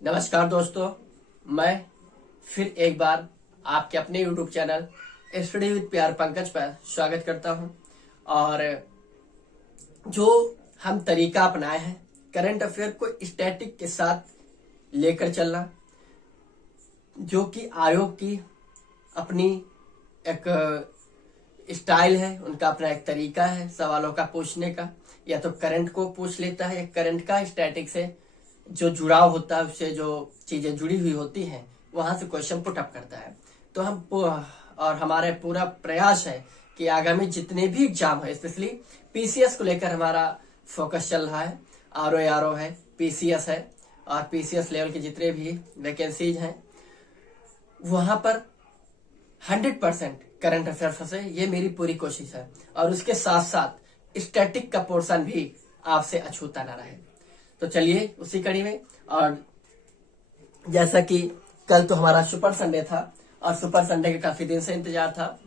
नमस्कार दोस्तों, मैं फिर एक बार आपके अपने YouTube चैनल स्टडी विद प्यार पंकज पर स्वागत करता हूं। और जो हम तरीका अपनाए हैं करंट अफेयर को स्टैटिक के साथ लेकर चलना, जो कि आयोग की अपनी एक स्टाइल है, उनका अपना एक तरीका है सवालों का पूछने का। या तो करंट को पूछ लेता है या करंट का स्टैटिक से जो जुड़ाव होता है, उससे जो चीजें जुड़ी हुई होती हैं वहां से क्वेश्चन पुट अप करता है। तो और हमारा पूरा प्रयास है कि आगामी जितने भी एग्जाम है, स्पेशली पीसीएस को लेकर हमारा फोकस चल रहा है। आरओ है, पीसीएस है, और पीसीएस लेवल के जितने भी वैकेंसीज हैं वहां पर 100% करंट अफेयर फंसे, ये मेरी पूरी कोशिश है। और उसके साथ साथ स्टैटिक का पोर्शन भी आपसे अछूता ना रहे। तो चलिए उसी कड़ी में। और जैसा कि कल तो हमारा सुपर संडे था और सुपर संडे के काफी दिन से इंतजार था,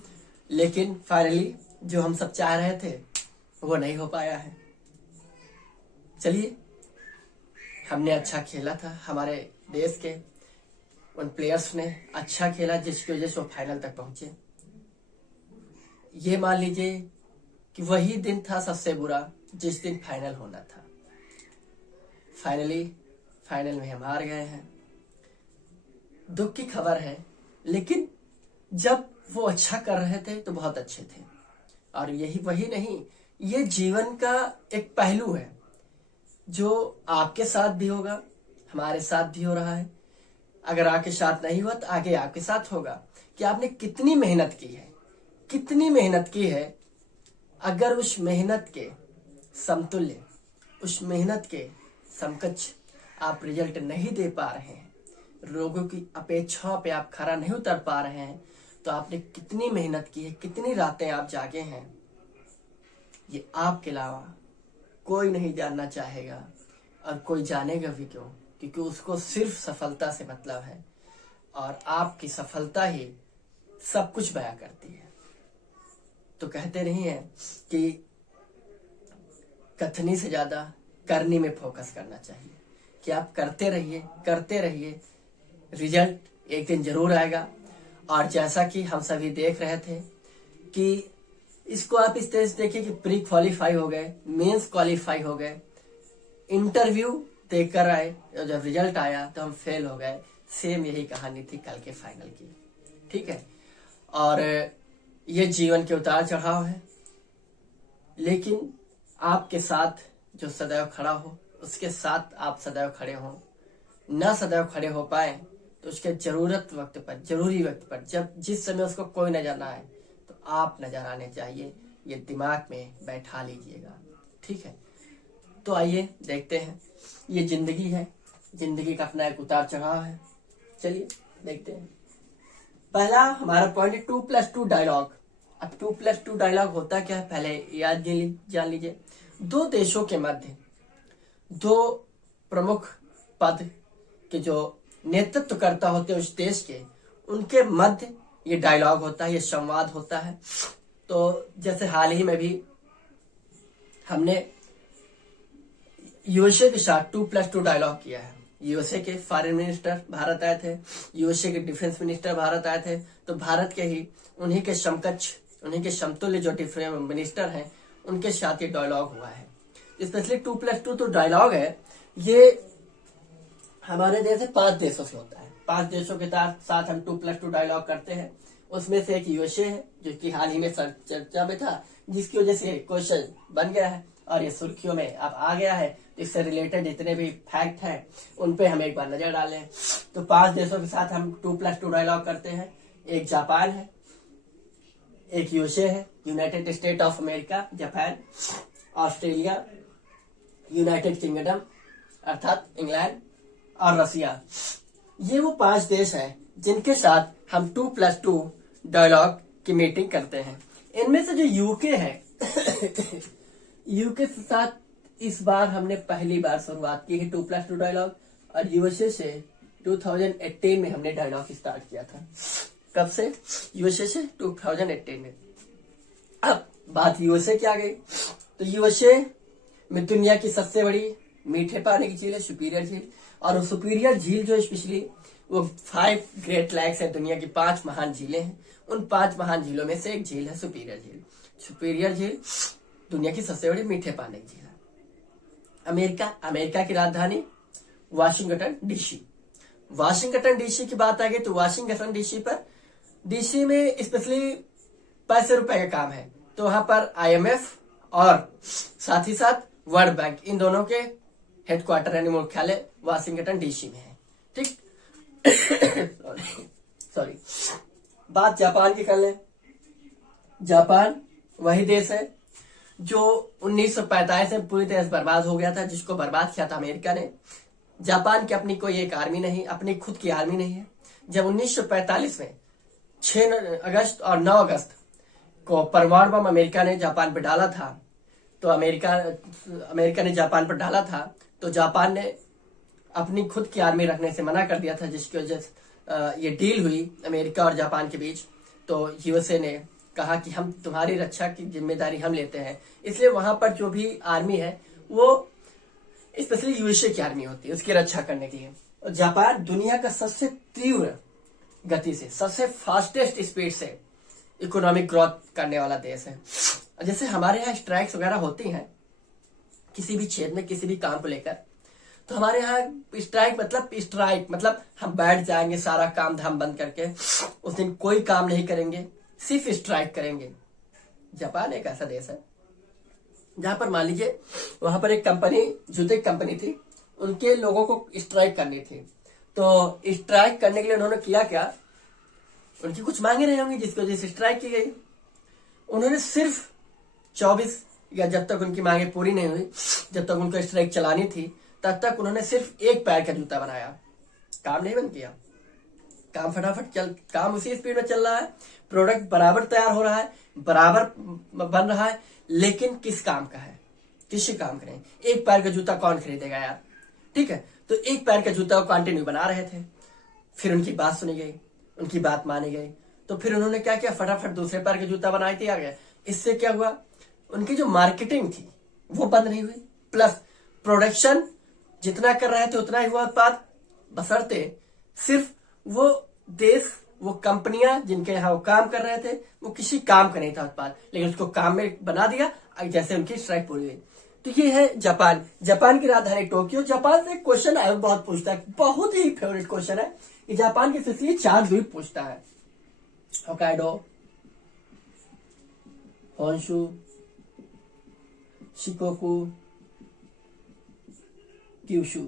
लेकिन फाइनली जो हम सब चाह रहे थे वो नहीं हो पाया है। चलिए, हमने अच्छा खेला था, हमारे देश के उन प्लेयर्स ने अच्छा खेला जिसकी वजह से वो फाइनल तक पहुंचे। ये मान लीजिए कि वही दिन था सबसे बुरा जिस दिन फाइनल होना था। फाइनल में हम हार गए हैं, दुख की खबर है। लेकिन जब वो अच्छा कर रहे थे तो बहुत अच्छे थे। और वही नहीं, ये जीवन का एक पहलू है जो आपके साथ भी होगा, हमारे साथ भी हो रहा है। अगर आपके साथ नहीं हुआ तो आगे आपके साथ होगा कि आपने कितनी मेहनत की है। अगर उस मेहनत के समतुल्य, उस मेहनत के समकक्ष आप रिजल्ट नहीं दे पा रहे हैं, लोगों की अपेक्षाओं पे आप खरा नहीं उतर पा रहे हैं, तो आपने कितनी मेहनत की है, कितनी रातें आप जागे हैं, ये आपके अलावा कोई नहीं जानना चाहेगा। और कोई जानेगा भी क्यों? क्योंकि उसको सिर्फ सफलता से मतलब है, और आपकी सफलता ही सब कुछ बयां करती है। तो कहते नहीं है कि कथनी से ज्यादा करनी में फोकस करना चाहिए, कि आप करते रहिए, रिजल्ट एक दिन जरूर आएगा। और जैसा कि हम सभी देख रहे थे कि इसको आप इस तरह से देखिए कि प्री क्वालिफाई हो गए, मेंस क्वालिफाई हो गए, इंटरव्यू देकर आए, और जब रिजल्ट आया तो हम फेल हो गए। सेम यही कहानी थी कल के फाइनल की, ठीक है। और ये जीवन के उतार चढ़ाव है, लेकिन आपके साथ जो सदैव खड़ा हो, उसके साथ आप सदैव खड़े हो। ना सदैव खड़े हो पाए तो उसके जरूरी वक्त पर जब जिस समय उसको कोई नजर ना आए तो आप नजर आने चाहिए। ये दिमाग में बैठा लीजिएगा, ठीक है। तो आइए देखते हैं, ये जिंदगी है, जिंदगी का अपना एक उतार चढ़ाव है। चलिए देखते हैं। पहला हमारा पॉइंट है 2+2 डायलॉग। अब 2+2 डायलॉग होता क्या है, पहले याद जान लीजिए। दो देशों के मध्य दो प्रमुख पद के जो नेतृत्व करता होते हैं उस देश के, उनके मध्य ये डायलॉग होता है, ये संवाद होता है। तो जैसे हाल ही में भी हमने यूएसए के साथ 2+2 डायलॉग किया है। यूएसए के फॉरेन मिनिस्टर भारत आए थे, यूएसए के डिफेंस मिनिस्टर भारत आए थे। तो भारत के ही उन्हीं के समकक्ष, उन्हीं के समतुल्य जो डिफेंस मिनिस्टर हैं, उनके साथ ये डायलॉग हुआ है। स्पेशली 2+2 तो डायलॉग है, ये हमारे देश से 5 देशों से होता है। 5 देशों के साथ हम 2+2 डायलॉग करते हैं। उसमें से एक यूएसए है जो कि हाल ही में चर्चा में था, जिसकी वजह से क्वेश्चन बन गया है और ये सुर्खियों में अब आ गया है। इससे रिलेटेड जितने भी फैक्ट हैं उन पे हम एक बार नजर डालें। तो 5 देशों के साथ हम 2+2 डायलॉग करते हैं। एक जापान है, एक यूएसए है, United state of America, Japan, Australia, United kingdom अर्थात इंग्लैंड, और रसिया। ये वो 5 देश हैं जिनके साथ हम 2+2 डायलॉग की मीटिंग करते हैं। इनमें से जो यूके है यूके के साथ इस बार हमने पहली बार शुरुआत की है 2+2 डायलॉग। और यूएसए से 2018 में हमने डायलॉग स्टार्ट किया था। कब से? यूएसए से 2018 में। अब बात यूएसए की आ गई, तो यूएसए में दुनिया की सबसे बड़ी मीठे पानी की झील है सुपीरियर झील। और वो सुपीरियर झील जो स्पेशली वो 5 ग्रेट लेक्स है, दुनिया की 5 महान झीलें हैं। उन 5 महान झीलों में से एक झील है सुपीरियर झील। सुपीरियर झील दुनिया की सबसे बड़ी मीठे पानी की झील है। अमेरिका की राजधानी वाशिंगटन डीसी। वाशिंगटन डीसी की बात आ गई तो वाशिंगटन डीसी में स्पेशली पैसे रुपए का काम है, तो वहां पर IMF और साथ ही साथ वर्ल्ड बैंक, इन दोनों के हेडक्वार्टर यानी मुख्यालय वाशिंगटन डीसी में है। ठीक सॉरी। बात जापान की कर लें। जापान वही देश है जो 1945 में पूरी तरह से बर्बाद हो गया था, जिसको बर्बाद किया था अमेरिका ने। जापान की अपनी कोई एक आर्मी नहीं, अपनी खुद की आर्मी नहीं है। जब 1945 में 6 अगस्त और 9 अगस्त को परमाणु बम अमेरिका ने जापान पर डाला था, तो अमेरिका ने जापान पर डाला था, तो जापान ने अपनी खुद की आर्मी रखने से मना कर दिया था, जिसकी वजह से ये डील हुई अमेरिका और जापान के बीच। तो USA ने कहा कि हम तुम्हारी रक्षा की जिम्मेदारी हम लेते हैं, इसलिए वहां पर जो भी आर्मी है वो स्पेशली USA की आर्मी होती है उसकी रक्षा करने के लिए। और जापान दुनिया का सबसे तीव्र गति से, सबसे फास्टेस्ट स्पीड से इकोनॉमिक ग्रोथ करने वाला देश है। जैसे हमारे यहाँ स्ट्राइक्स वगैरह होती हैं किसी भी क्षेत्र में किसी भी काम को लेकर, तो हमारे यहाँ स्ट्राइक मतलब हम बैठ जाएंगे सारा काम धाम बंद करके, उस दिन कोई काम नहीं करेंगे, सिर्फ स्ट्राइक करेंगे। जापान एक ऐसा देश है जहां पर मान लीजिए वहां पर एक कंपनी, जूते की कंपनी थी, उनके लोगों को स्ट्राइक करनी थी, तो स्ट्राइक करने के लिए उन्होंने किया क्या, उनकी कुछ मांगे रहे होंगी जिसकी वजह से स्ट्राइक की गई। उन्होंने सिर्फ 24 या जब तक उनकी मांगे पूरी नहीं हुई, जब तक उनको स्ट्राइक चलानी थी, तब तक उन्होंने सिर्फ एक पैर का जूता बनाया, काम नहीं बंद किया। काम फटाफट काम उसी स्पीड में चल रहा है, प्रोडक्ट बराबर तैयार हो रहा है, बराबर बन रहा है, लेकिन किस काम का है, किसी काम का नहीं। एक पैर का जूता कौन खरीदेगा यार, ठीक है। तो एक पैर का जूता वो कंटिन्यू बना रहे थे, फिर उनकी बात सुनी गई, उनकी बात मानी गई, तो फिर उन्होंने क्या किया, फटाफट दूसरे पैर का जूता बनाए थे आ गया। इससे क्या हुआ, उनकी जो मार्केटिंग थी वो बंद नहीं हुई, प्लस प्रोडक्शन जितना कर रहे थे उतना ही हुआ उत्पाद, बशर्ते सिर्फ वो देश, वो कंपनियां जिनके यहाँ वो काम कर रहे थे वो किसी काम का नहीं था उत्पाद, लेकिन उसको काम में बना दिया, जैसे उनकी स्ट्राइक पूरी हुई। तो ये है जापान। जापान की राजधानी टोक्यो। जापान से क्वेश्चन आयोग बहुत पूछता है, बहुत ही फेवरेट क्वेश्चन है कि जापान के इसलिए 4 द्वीप पूछता है, Hokkaido, Honshu, Shikoku, Kyushu.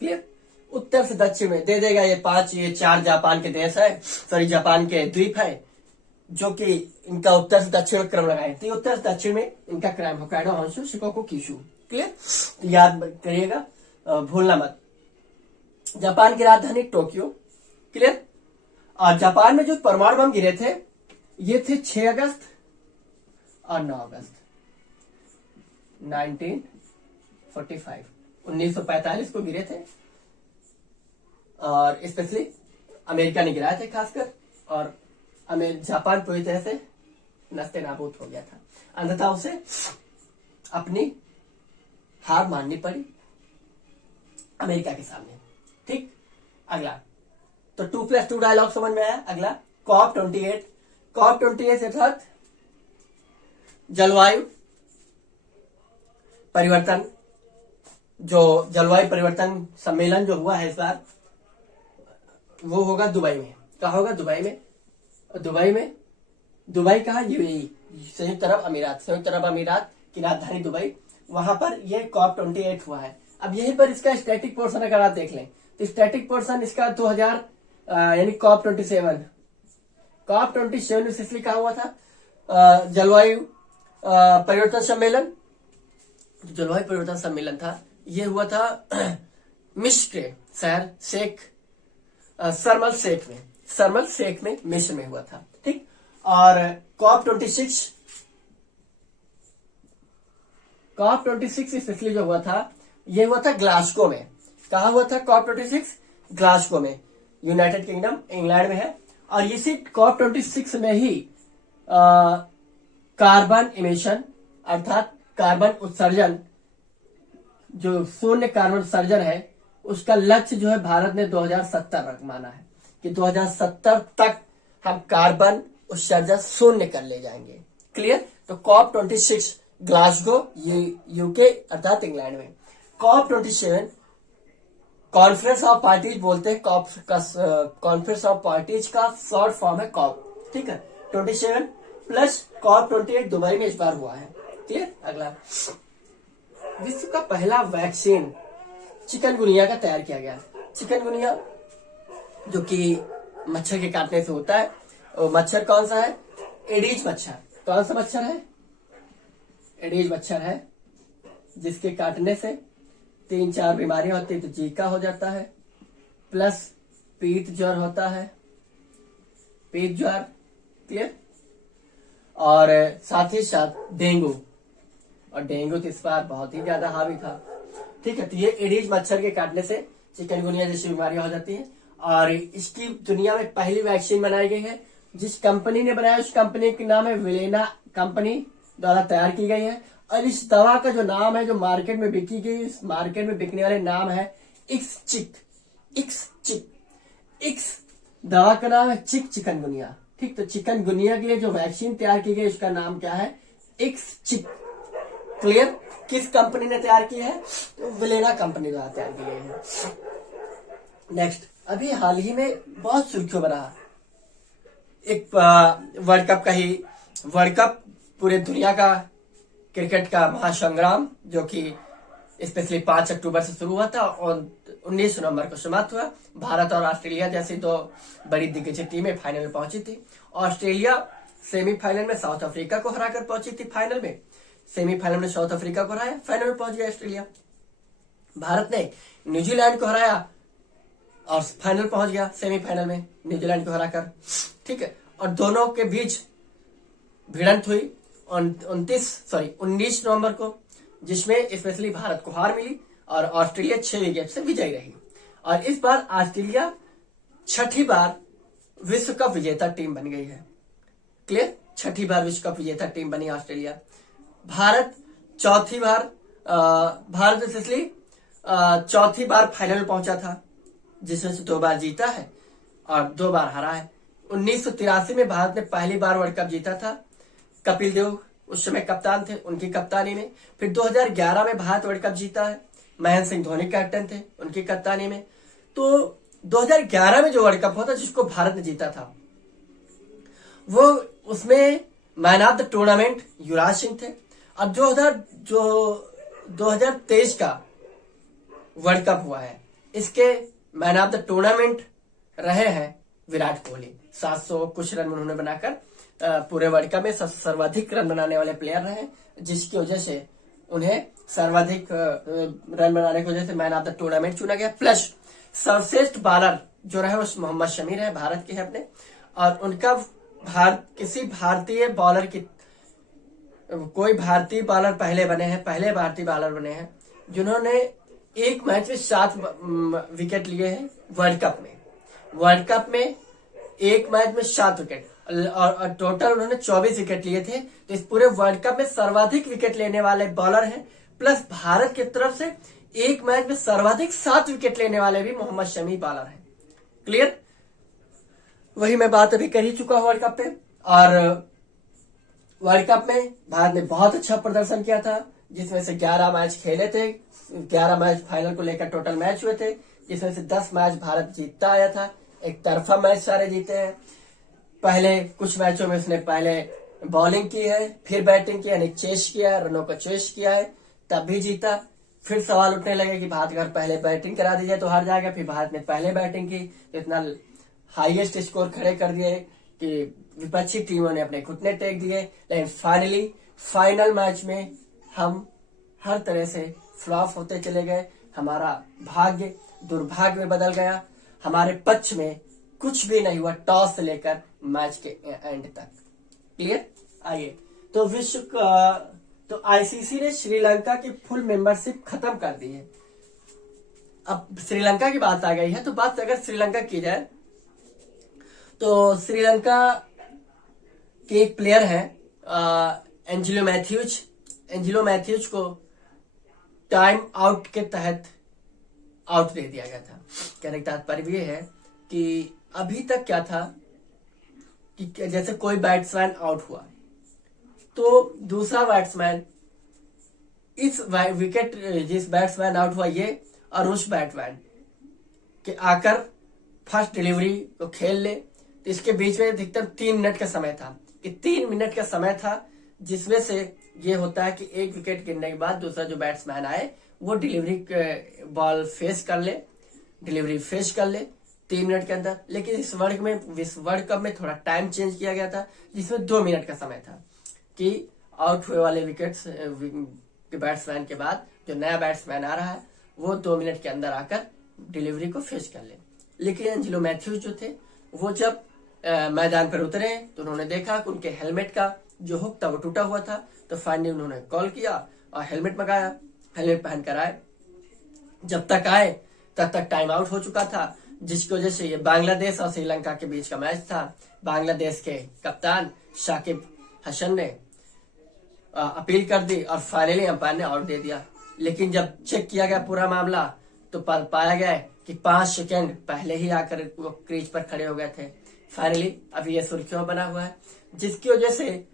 Clear. उत्तर से दक्षिण में दे देगा ये 4 जापान के देश है, सॉरी जापान के द्वीप है, जो कि इनका उत्तर से दक्षिण में क्रम लगाए। तो उत्तर से दक्षिण में इनका क्रम Hokkaido, Honshu, Shikoku, Kyushu. Clear, याद करिएगा, भूलना मत। जापान की राजधानी टोक्यो। क्लियर। और जापान में जो परमाणु बम गिरे थे ये थे 6 अगस्त और 9 अगस्त 1945, 1945 को गिरे थे, और स्पेशली अमेरिका ने गिराए थे खासकर, और जापान पूरी तरह से नस्ते नाबूद हो गया था। अंततः उसे अपनी हार माननी पड़ी अमेरिका के सामने। ठीक। अगला तो 2+2 डायलॉग समझ में आया। अगला COP28। COP28 अर्थात जलवायु परिवर्तन, जो जलवायु परिवर्तन सम्मेलन जो हुआ है इस बार, वो होगा दुबई में। कहा होगा? दुबई में। दुबई कहा? UAE, संयुक्त अरब अमीरात की राजधानी दुबई, वहां पर ये COP28 हुआ है। अब यहीं पर इसका स्टैटिक पोर्शन अगर आप देख लें तो स्टैटिक पोर्शन इसका 2000 यानी COP27 में इसलिए कहा हुआ था जलवायु परिवर्तन सम्मेलन। जलवायु परिवर्तन सम्मेलन था, ये हुआ था मिस्र के शहर शर्म एल शेख में मिस्र में हुआ था। ठीक। और COP26 स्पेशली जो हुआ था ये हुआ था ग्लासगो में। कहा हुआ था COP26? ग्लासगो में, यूनाइटेड किंगडम, इंग्लैंड में है। और इसी COP26 में ही कार्बन इमिशन अर्थात कार्बन उत्सर्जन, जो शून्य कार्बन उत्सर्जन है, उसका लक्ष्य जो है भारत ने 2070 तक माना है कि 2070 तक हम कार्बन उत्सर्जन शून्य कर ले जाएंगे। क्लियर। तो COP26 ग्लासगो यूके अर्थात इंग्लैंड में। COP27 कॉन्फ्रेंस ऑफ पार्टीज बोलते हैं, कॉन्फ्रेंस ऑफ पार्टीज का शॉर्ट फॉर्म है कॉप। ठीक है। 27 प्लस COP28 दुबई में इस बार हुआ है। क्लियर। अगला, विश्व का पहला वैक्सीन चिकनगुनिया का तैयार किया गया। चिकनगुनिया जो कि मच्छर के काटने से होता है, और मच्छर कौन सा है? एडीज मच्छर। कौन सा मच्छर है? एडीज मच्छर है, जिसके काटने से 3-4 बीमारियां होती है। तो जीका हो जाता है, प्लस पीत ज्वर होता है, पीत ज्वर। क्लियर। और साथ ही साथ डेंगू, और डेंगू तो इस बार बहुत ही ज्यादा हावी था। ठीक है। तो ये एडीज मच्छर के काटने से चिकनगुनिया जैसी बीमारियां हो जाती हैं, और इसकी दुनिया में पहली वैक्सीन बनाई गई है। जिस कंपनी ने बनाया उस कंपनी का नाम है विलेना कंपनी द्वारा तैयार की गई है। और इस दवा का जो नाम है, जो मार्केट में बिकी गई, इस मार्केट में बिकने वाले नाम है इक्सचिक। इक्स दवा का नाम है चिकनगुनिया। ठीक। तो चिकनगुनिया के लिए जो वैक्सीन तैयार की गई उसका नाम क्या है? इक्सचिक। क्लियर। किस कंपनी ने तैयार की है? तो विलेना कंपनी द्वारा तैयार की गई है। नेक्स्ट, अभी हाल ही में बहुत सुर्खियों में रहा एक वर्ल्ड कप का ही, वर्ल्ड कप पूरे दुनिया का क्रिकेट का महासंग्राम, जो कि स्पेशली 5 अक्टूबर से शुरू हुआ था और 19 नवंबर को समाप्त हुआ। भारत और ऑस्ट्रेलिया जैसी दो बड़ी दिग्गज टीमें फाइनल में पहुंची थी। ऑस्ट्रेलिया सेमीफाइनल में साउथ अफ्रीका को हराकर पहुंची थी फाइनल में। सेमीफाइनल में साउथ अफ्रीका को हराया, फाइनल में पहुंच गया ऑस्ट्रेलिया। भारत ने न्यूजीलैंड को हराया और फाइनल पहुंच गया सेमीफाइनल में न्यूजीलैंड को हराकर। ठीक है। और दोनों के बीच भिड़ंत हुई 19 नवंबर को, जिसमें स्पेशली भारत को हार मिली और ऑस्ट्रेलिया 6 विकेट से विजयी रही। और इस बार ऑस्ट्रेलिया 6ठी बार विश्व कप विजेता टीम बन गई है। क्लियर। 6ठी बार विश्व कप विजेता टीम बनी ऑस्ट्रेलिया। भारत चौथी बार फाइनल में पहुंचा था, जिसमें से 2 बार जीता है और 2 बार हारा है। 1983 में भारत ने पहली बार वर्ल्ड कप जीता था। कपिल देव उस समय कप्तान थे, उनकी कप्तानी में। फिर 2011 में भारत वर्ल्ड कप जीता है, महेंद्र सिंह धोनी कैप्टन थे, उनकी कप्तानी में। तो 2011 में जो वर्ल्ड कप हुआ था, जिसको भारत ने जीता था, वो उसमें man of the tournament Yuvraj Singh थे। और 2023 का वर्ल्ड कप हुआ है, इसके मैन ऑफ द टूर्नामेंट रहे हैं विराट कोहली। 700 कुछ रन उन्होंने बनाकर पूरे वर्ल्ड कप में सर्वाधिक रन बनाने वाले प्लेयर रहे, जिसकी वजह से उन्हें सर्वाधिक रन बनाने की वजह से मैन ऑफ द टूर्नामेंट चुना गया। प्लस सर्वश्रेष्ठ बॉलर जो रहे उस मोहम्मद शमी है, भारत के हैं अपने। और उनका किसी भारतीय बॉलर की, कोई भारतीय बॉलर पहले भारतीय बॉलर बने हैं जिन्होंने एक मैच में 7 विकेट लिए हैं वर्ल्ड कप में एक मैच में 7 विकेट, और टोटल उन्होंने 24 विकेट लिए थे। तो इस पूरे वर्ल्ड कप में सर्वाधिक विकेट लेने वाले बॉलर हैं। प्लस भारत की तरफ से एक मैच में सर्वाधिक 7 विकेट लेने वाले भी मोहम्मद शमी बॉलर हैं। क्लियर। वही मैं बात अभी कर ही चुका वर्ल्ड कप पे। और वर्ल्ड कप में भारत ने बहुत अच्छा प्रदर्शन किया था, जिसमें से 11 मैच खेले थे। 11 मैच फाइनल को लेकर टोटल मैच हुए थे, जिसमें से 10 मैच भारत जीतता आया था। एक तरफा मैच सारे जीते हैं। पहले कुछ मैचों में उसने पहले बॉलिंग की है, फिर बैटिंग की, यानी चेस किया है, रनों को चेस किया है, तब भी जीता। फिर सवाल उठने लगे कि भारत अगर पहले बैटिंग करा दी जाए तो हार जाएगा। फिर भारत ने पहले बैटिंग की, इतना हाईएस्ट स्कोर खड़े कर दिए कि विपक्षी टीमों ने अपने घुटने टेक दिए। लेकिन फाइनल मैच में हम हर तरह से फ्लॉप होते चले गए। हमारा भाग्य दुर्भाग्य में बदल गया। हमारे पक्ष में कुछ भी नहीं हुआ टॉस से लेकर मैच के एंड तक। क्लियर। आइए, तो आईसीसी ने श्रीलंका की फुल मेंबरशिप खत्म कर दी है। अब श्रीलंका की बात आ गई है, तो बात अगर श्रीलंका की जाए तो श्रीलंका के एक प्लेयर हैं एंजिलो मैथ्यूज को टाइम आउट के तहत आउट दे दिया गया था। कहने का तात्पर्य ये है कि अभी तक क्या था कि जैसे कोई बैट्समैन आउट हुआ तो दूसरा बैट्समैन इस विकेट जिस बैट्समैन आउट हुआ ये और उस बैट्समैन के आकर फर्स्ट डिलीवरी को खेल ले। तो इसके बीच में अधिकतम 3 मिनट का समय था कि 3 मिनट का समय था जिसमें से ये होता है कि एक विकेट गिरने के बाद दूसरा जो बैट्समैन आए वो डिलीवरी बॉल फेस कर ले, डिलीवरी फेस कर ले 3 मिनट के अंदर। लेकिन इस वर्ल्ड कप में थोड़ा टाइम चेंज किया गया था जिसमें 2 मिनट का समय था कि आउट हुए वाले विकेट्स के बैट्समैन के बाद जो नया बैट्समैन आ रहा है वो 2 मिनट के अंदर आकर डिलीवरी को फेस कर ले। लेकिन एंजिलो मैथ्यूज जो थे वो जब मैदान पर उतरे तो उन्होंने देखा कि उनके हेलमेट का जो हुक था वो टूटा हुआ था। तो फाइनली उन्होंने कॉल किया और हेलमेट मंगाया, हेलमेट पहनकर आए। जब तक आए तब तक टाइम आउट हो चुका था, जिसकी वजह से ये बांग्लादेश और श्रीलंका के बीच का मैच था। बांग्लादेश के कप्तान शाकिब हसन ने अपील कर दी और फाइनली अंपायर ने आउट दे दिया। लेकिन जब चेक किया गया पूरा मामला तो पाया गया कि 5 सेकंड पहले ही आकर वो क्रीज पर खड़े हो गए थे। फाइनली अभी ये सुर्खियों बना हुआ है, जिसकी वजह से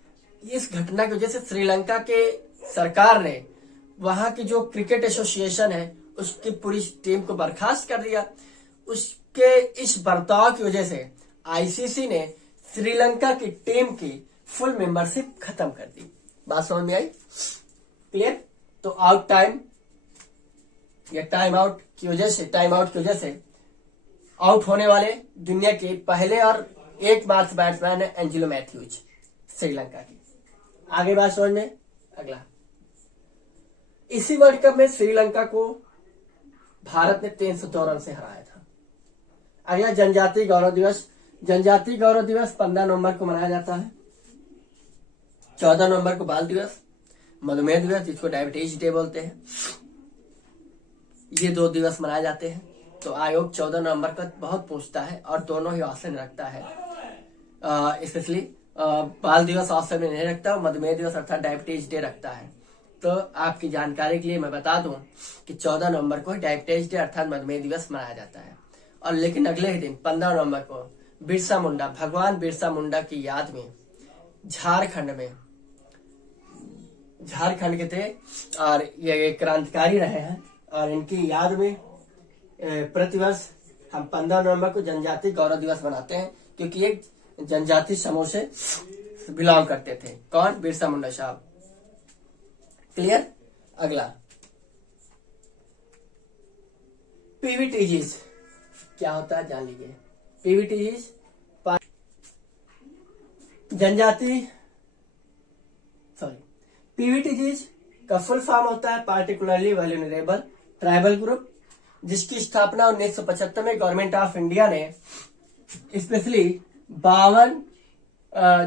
इस घटना की वजह से श्रीलंका के सरकार ने वहां की जो क्रिकेट एसोसिएशन है उसकी पूरी टीम को बर्खास्त कर दिया। उसके इस बर्ताव की वजह से आईसीसी ने श्रीलंका की टीम की फुल मेंबरशिप खत्म कर दी। बात समझ में आई? क्लियर? तो आउट टाइम या टाइम आउट की वजह से आउट होने वाले दुनिया के पहले और एकमात्र बैट्समैन है एंजिलो मैथ्यूज श्रीलंका की। आगे बात समझ में? अगला, इसी वर्ल्ड कप में श्रीलंका को भारत ने 302 रन से हराया था। अगला जनजातीय गौरव दिवस। जनजातीय गौरव दिवस 15 नवंबर को मनाया जाता है। 14 नवंबर को बाल दिवस, मधुमेह दिवस जिसको डायबिटीज डे बोलते हैं, ये 2 दिवस मनाए जाते हैं। तो आयोग 14 नवंबर का बहुत पूछता है और दोनों ही ऑप्शन रखता है। स्पेशली बाल दिवस ऑप्शन में नहीं रखता, मधुमेह दिवस अर्थात डायबिटीज डे रखता है। तो आपकी जानकारी के लिए मैं बता दूं कि 14 नवंबर को डायबिटीज डे अर्थात मधुमेह दिवस मनाया जाता है। और लेकिन अगले ही दिन 15 नवंबर को भगवान बिरसा मुंडा की याद में झारखंड के थे और ये क्रांतिकारी रहे हैं और इनकी याद में प्रतिवर्ष हम 15 नवंबर को जनजातीय गौरव दिवस मनाते हैं, क्योंकि एक जनजातीय समूह से बिलोंग करते थे। कौन? बिरसा मुंडा साहब। क्लियर? अगला, पीवीटीजीज क्या होता है जान लीजिए। पीवीटीजीज पीवीटीजीज का फुल फॉर्म होता है पार्टिकुलरली वल्नरेबल ट्राइबल ग्रुप, जिसकी स्थापना 1975 में गवर्नमेंट ऑफ इंडिया ने स्पेशली 52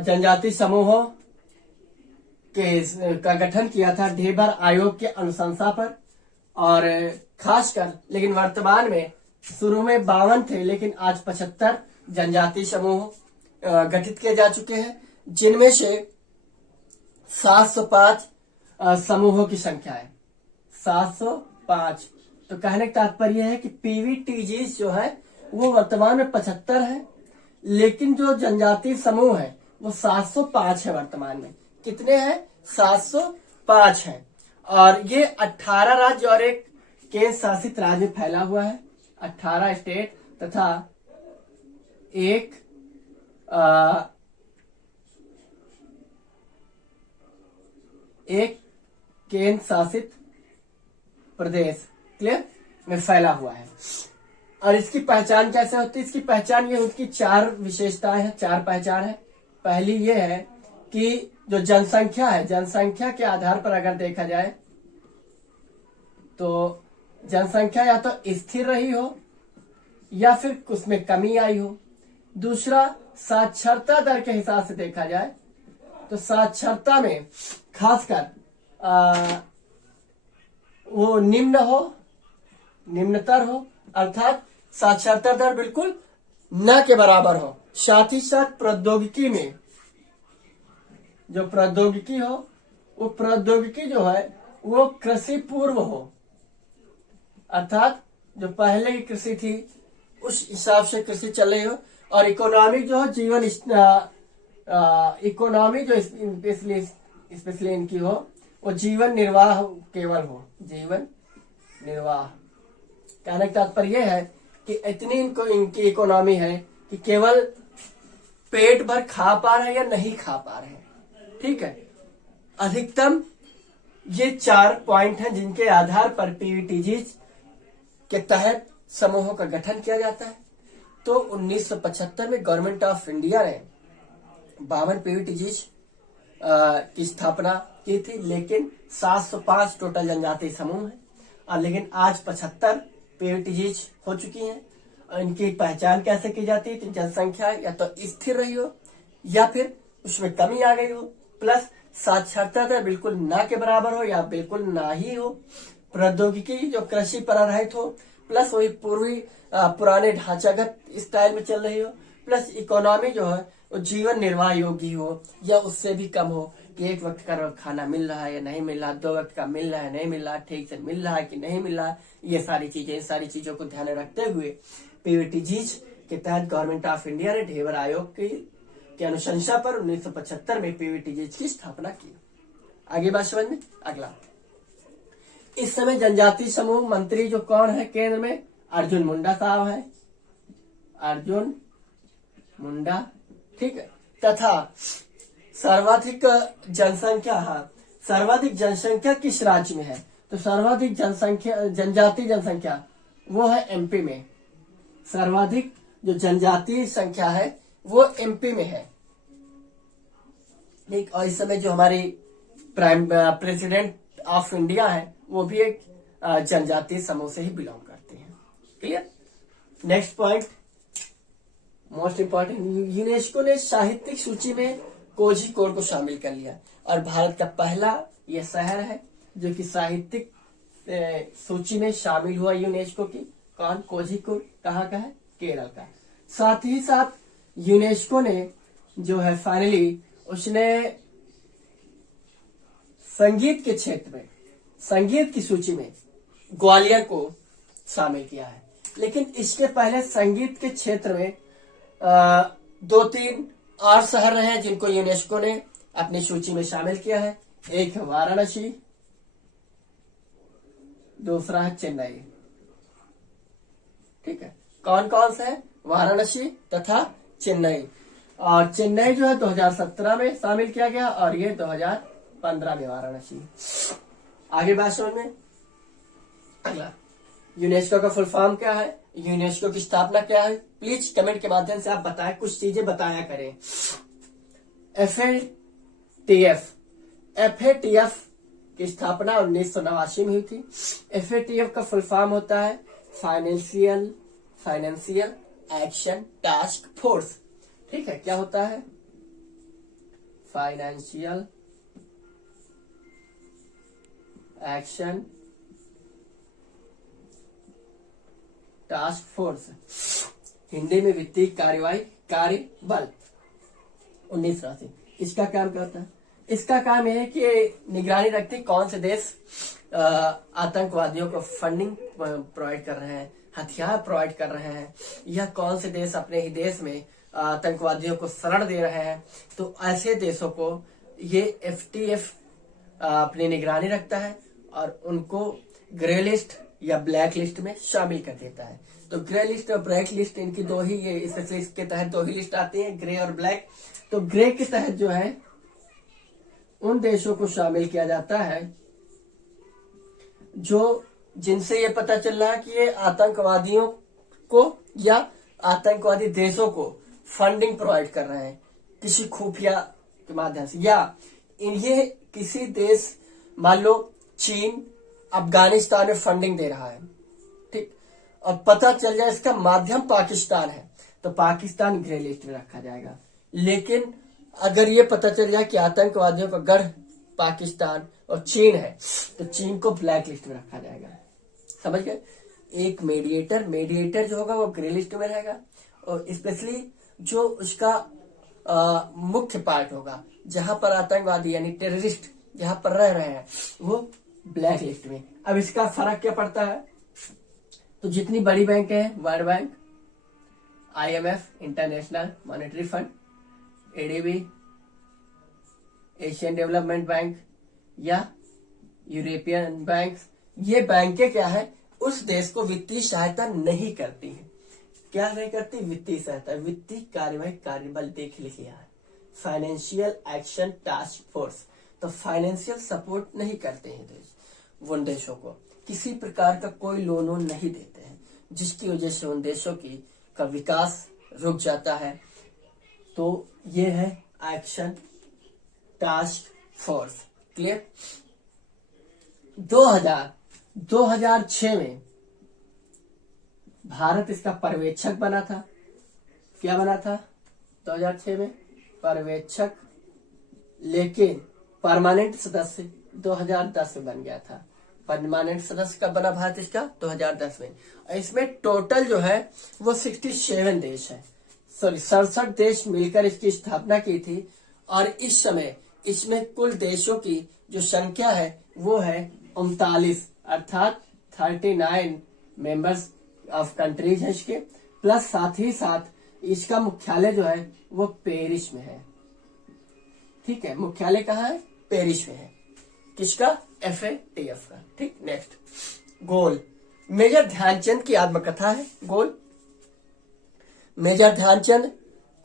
जनजातीय समूहों का गठन किया था ढेबर आयोग के अनुशंसा पर। और खासकर लेकिन वर्तमान में शुरू में 52 थे, लेकिन आज 75 जनजातीय समूह गठित किए जा चुके हैं, जिनमें से 705 समूहों की संख्या है। 705। तो कहने का तात्पर्य है कि पीवीटीजी जो है वो वर्तमान में 75 है, लेकिन जो जनजातीय समूह है वो 705 है वर्तमान में। कितने हैं? 705 है। और ये 18 राज्य और एक केंद्र शासित राज्य में फैला हुआ है। 18 स्टेट तथा एक केंद्र शासित प्रदेश क्लियर में फैला हुआ है। और इसकी पहचान कैसे होती है? इसकी पहचान ये उसकी 4 विशेषताएं हैं, 4 पहचान है। पहली ये है कि जो जनसंख्या है, जनसंख्या के आधार पर अगर देखा जाए तो जनसंख्या या तो स्थिर रही हो या फिर उसमें कमी आई हो। दूसरा, साक्षरता दर के हिसाब से देखा जाए तो साक्षरता में खासकर वो निम्नतर हो, अर्थात साक्षरता दर बिल्कुल न के बराबर हो। साथ ही साथ प्रौद्योगिकी में जो प्रौद्योगिकी हो वो प्रौद्योगिकी जो है वो कृषि पूर्व हो, अर्थात जो पहले की कृषि थी उस हिसाब से कृषि चल रही हो, और इकोनॉमी जो है जीवन इकोनॉमी जो स्पेशली इनकी हो वो जीवन निर्वाह केवल हो, जीवन निर्वाह। कहने का तात्पर्य है कि इतनी इनकी इकोनॉमी है कि केवल पेट भर खा पा रहे हैं या नहीं खा पा रहे हैं, ठीक है। अधिकतम ये 4 पॉइंट हैं जिनके आधार पर पीवीटीजीज के तहत समूहों का गठन किया जाता है। तो 1975 में गवर्नमेंट ऑफ इंडिया ने 52 पीवीटीजीज की स्थापना की थी, लेकिन 705 टोटल जनजातीय समूह है, और लेकिन आज 75 पीवीटीजीज हो चुकी हैं। और इनकी पहचान कैसे की जाती है? तो जनसंख्या या तो स्थिर रही हो या फिर उसमें कमी आ गई हो, प्लस साक्षरता बिल्कुल ना के बराबर हो या बिल्कुल ना ही हो, प्रौद्योगिकी जो कृषि पर आधारित हो, प्लस वही पुराने ढांचागत स्टाइल में चल रही हो, प्लस इकोनॉमी जो है वो जीवन निर्वाह योग्य हो या उससे भी कम हो, कि एक वक्त का खाना मिल रहा है या नहीं मिल रहा, 2 वक्त का मिल रहा है नहीं मिल रहा, ठीक से मिल रहा है कि नहीं मिल रहा, ये सारी चीजों को ध्यान में रखते हुए पीवीटीजीज के तहत गवर्नमेंट ऑफ इंडिया ने ढेबर आयोग की अनुशंसा पर 1975 में पीवीटीजीज की स्थापना की। आगे बात समझ में। अगला, इस समय जनजातीय समूह मंत्री जो कौन है केंद्र में? अर्जुन मुंडा साहब है, अर्जुन मुंडा, ठीक है। तथा सर्वाधिक जनसंख्या किस राज्य में है? तो सर्वाधिक जनजातीय जनसंख्या वो है एमपी में। सर्वाधिक जो जनजातीय संख्या है वो एमपी में है, ठीक। और इस समय जो हमारी प्रेसिडेंट ऑफ इंडिया है वो भी एक जनजातीय समूह से ही बिलोंग करते हैं। Clear. Next point, most important, UNESCO ने साहित्यिक सूची में कोझिकोड को शामिल कर लिया, और भारत का पहला यह शहर है जो कि साहित्यिक सूची में शामिल हुआ यूनेस्को की। कौन? कोझिकोड। कहाँ का है? केरल का। साथ ही साथ यूनेस्को ने जो है फाइनली उसने संगीत के क्षेत्र में, संगीत की सूची में ग्वालियर को शामिल किया है। लेकिन इसके पहले संगीत के क्षेत्र में 2-3 और शहर रहे हैं जिनको यूनेस्को ने अपनी सूची में शामिल किया है। एक है वाराणसी, दूसरा है चेन्नई, ठीक है। कौन कौन से है? वाराणसी तथा चेन्नई। और चेन्नई जो है 2017 में शामिल किया गया, और ये 2015 में वाराणसी। आगे बात समझ में। अगला, यूनेस्को का फुल फॉर्म क्या है? यूनेस्को की स्थापना क्या है? प्लीज कमेंट के माध्यम से आप बताएं, कुछ चीजें बताया करें। एफएटीएफ की स्थापना 1989 में हुई थी। एफएटीएफ का फुल फॉर्म होता है फाइनेंशियल एक्शन टास्क फोर्स, ठीक है। क्या होता है? Financial action task force, Hindi में वित्तीय कार्यवाही कार्य बल, 1980। इसका काम क्या होता है? इसका काम यह है कि निगरानी रखती कौन से देश आतंकवादियों को फंडिंग प्रोवाइड कर रहे हैं, हथियार प्रोवाइड कर रहे हैं, या कौन से देश अपने ही देश में आतंकवादियों को शरण दे रहे हैं। तो ऐसे देशों को ये एफटीएफ अपनी निगरानी रखता है और उनको ग्रे लिस्ट या ब्लैक लिस्ट में शामिल कर देता है। तो ग्रे लिस्ट और ब्लैक लिस्ट इनकी दो ही, ये इसके तहत 2 ही लिस्ट आती है, ग्रे और ब्लैक। तो ग्रे के तहत जो है उन देशों को शामिल किया जाता है जो जिनसे ये पता चल रहा है कि ये आतंकवादियों को या आतंकवादी देशों को फंडिंग प्रोवाइड कर रहे हैं किसी खुफिया के माध्यम से, या इन्हें किसी देश, मान लो चीन अफगानिस्तान में फंडिंग दे रहा है, ठीक, और पता चल जाए इसका माध्यम पाकिस्तान है, तो पाकिस्तान ग्रे लिस्ट में रखा जाएगा। लेकिन अगर ये पता चल जाए कि आतंकवादियों का गढ़ पाकिस्तान और चीन है, तो चीन को ब्लैक लिस्ट में रखा जाएगा। समझ गए? एक मेडिएटर जो होगा वो ग्रे लिस्ट में रहेगा, और स्पेशली जो उसका मुख्य पार्ट होगा, जहां पर आतंकवादी यानी टेररिस्ट जहां पर रह रहे हैं वो ब्लैक लिस्ट में। अब इसका फर्क क्या पड़ता है, तो जितनी बड़ी बैंक है, world bank, IMF international monetary fund, ADB Asian development bank या यूरोपियन बैंक, ये बैंकें क्या है, उस देश को वित्तीय सहायता नहीं करती है। क्या नहीं करती? वित्तीय सहायता, वित्तीय कार्यवाही कार्यबल देख लिया है, फाइनेंशियल एक्शन टास्क फोर्स। तो फाइनेंशियल सपोर्ट नहीं करते हैं देश उन देशों को, किसी प्रकार का कोई लोन वोन नहीं देते हैं, जिसकी वजह से उन देशों का विकास रुक जाता है। तो ये है एक्शन टास्क फोर्स। क्लियर? 2006 में भारत इसका पर्यवेक्षक बना था। क्या बना था 2006 में? पर्यवेक्षक, लेकिन परमानेंट सदस्य 2010 में बन गया था। परमानेंट सदस्य कब बना भारत इसका? 2010 में। इसमें टोटल जो है वो 67 देश है, सॉरी 67 देश मिलकर इसकी स्थापना की थी। और इस समय इसमें कुल देशों की जो संख्या है वो है 39, अर्थात 39 मेंबर्स ऑफ कंट्रीज है इसके, प्लस साथ ही साथ इसका मुख्यालय जो है वो पेरिस में है। ठीक है, मुख्यालय कहाँ है? पेरिस में है। किसका? FATF का। ठीक, नेक्स्ट, गोल। मेजर ध्यानचंद की आत्मकथा है गोल। मेजर ध्यानचंद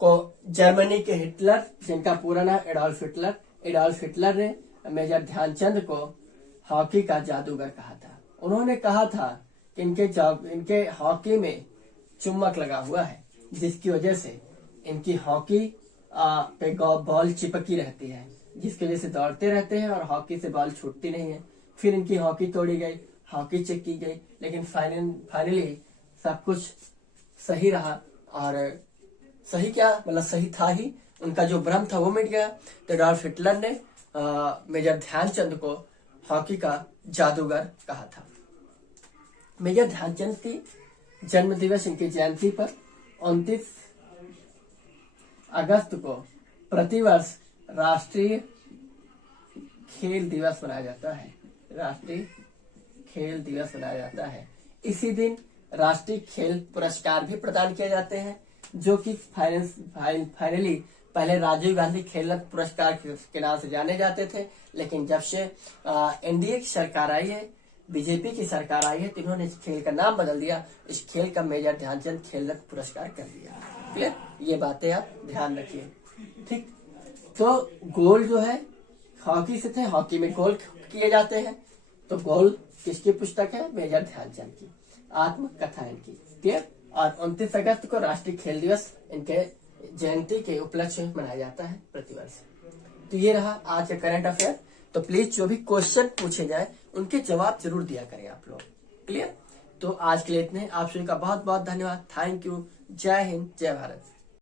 को जर्मनी के हिटलर, जिनका पूरा नाम एडोल्फ हिटलर ने मेजर ध्यानचंद को हॉकी का जादूगर कहा था। उन्होंने कहा था कि इनके हॉकी में चुम्बक लगा हुआ है, जिसकी वजह से इनकी हॉकी पे बॉल चिपकी रहती है, जिसकी वजह से दौड़ते रहते हैं और हॉकी से बॉल छूटती नहीं है। फिर इनकी हॉकी तोड़ी गई, हॉकी चेक की गई, लेकिन फाइनली सब कुछ सही रहा। और सही क्या, मतलब सही था ही, उनका जो भ्रम था वो मिट गया। तो एडोल्फ हिटलर ने मेजर ध्यानचंद को हॉकी का जादूगर कहा था। मेजर ध्यानचंद की जन्म दिवस, इनकी जयंती पर 29 अगस्त को प्रतिवर्ष राष्ट्रीय खेल दिवस मनाया जाता है। राष्ट्रीय खेल दिवस मनाया जाता है। इसी दिन राष्ट्रीय खेल पुरस्कार भी प्रदान किए जाते हैं, जो कि फाइनली पहले राजीव गांधी खेल रत्न पुरस्कार के नाम से जाने जाते थे, लेकिन जब से NDA की सरकार आई है, बीजेपी की सरकार आई है, तो इन्होंने इस खेल का नाम बदल दिया। इस खेल का मेजर ध्यानचंद खेल रत्न पुरस्कार कर दिया। क्लियर? ये बातें आप ध्यान रखिए। ठीक, तो गोल जो है हॉकी से थे, हॉकी में गोल किए जाते हैं। तो गोल किसकी पुस्तक है? मेजर ध्यानचंद की आत्मकथा इनकी। क्लियर? और 29 अगस्त को राष्ट्रीय खेल दिवस इनके जयंती के उपलक्ष्य में मनाया जाता है प्रतिवर्ष। तो ये रहा आज का करंट अफेयर। तो प्लीज जो भी क्वेश्चन पूछे जाए उनके जवाब जरूर दिया करें आप लोग। क्लियर? तो आज के लिए इतने। आप सभी का बहुत बहुत धन्यवाद। Thank you. जय हिंद, जय भारत।